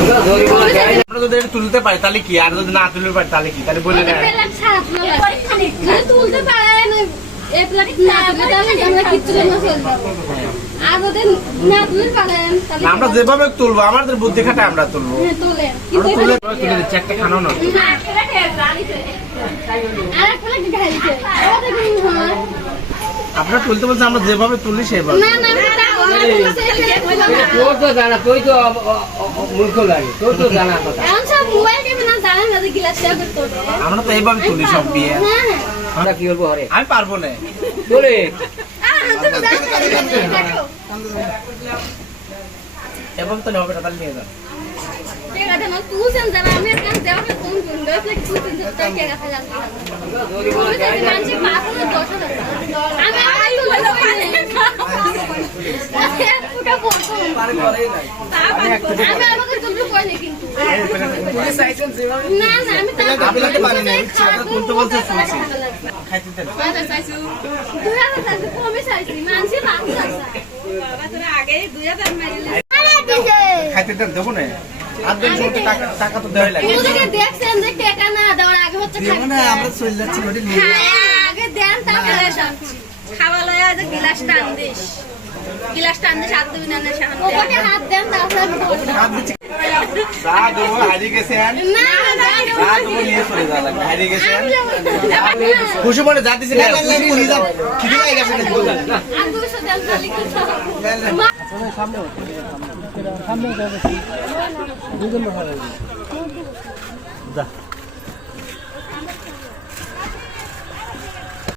আমরা যদি তুলতে পারি তাহলে কি? আর যদি না তুলতে পারি তাহলে কি? তাহলে বলে তুলতে পারেন আমরা যেভাবে তুলবো আমাদের বুদ্ধি খাটে আমরা তুলবো। হ্যাঁ তুলে। তুলে দিচ্ছি একটা খানো না হয়। আপনারা তুলতে বলছে আমরা যেভাবে তুলি সেভাবে। তোর তো জানা তুই তো মূর্খ লাগে তোর তো জানা কথা আমরা তো এইভাবে তুলি সব বিয়ে আমরা কি করব হরে আমি পারব না তোরে এবং তো হবে তাহলে নিয়ে যান ঠিক খাইতে দেন দেবো না টাকা টাকা তো দেওয়াই লাগে। দেখছেন যে টাকা না দেওয়ার আগে হচ্ছে খাইতে হ্যাঁ, আগে দেন তারপরে খাওয়া লয়া যে গিলাস টান দিস গিলাস টান দিস হাত দিবি না না সাহান ওকে হাত দেন বলব। হাত দিচ্ছি। চা দেবো হারিয়ে গেছেন না না চা দেবো নিয়ে চলে যাওয়া লাগবে। হারিয়ে গেছেন না। খুশি মনে যা দিছি খুশি নিয়ে যাও খিদে পেয়ে গেছে আর দুশো দেন তাহলে কি হবে? মা- যা।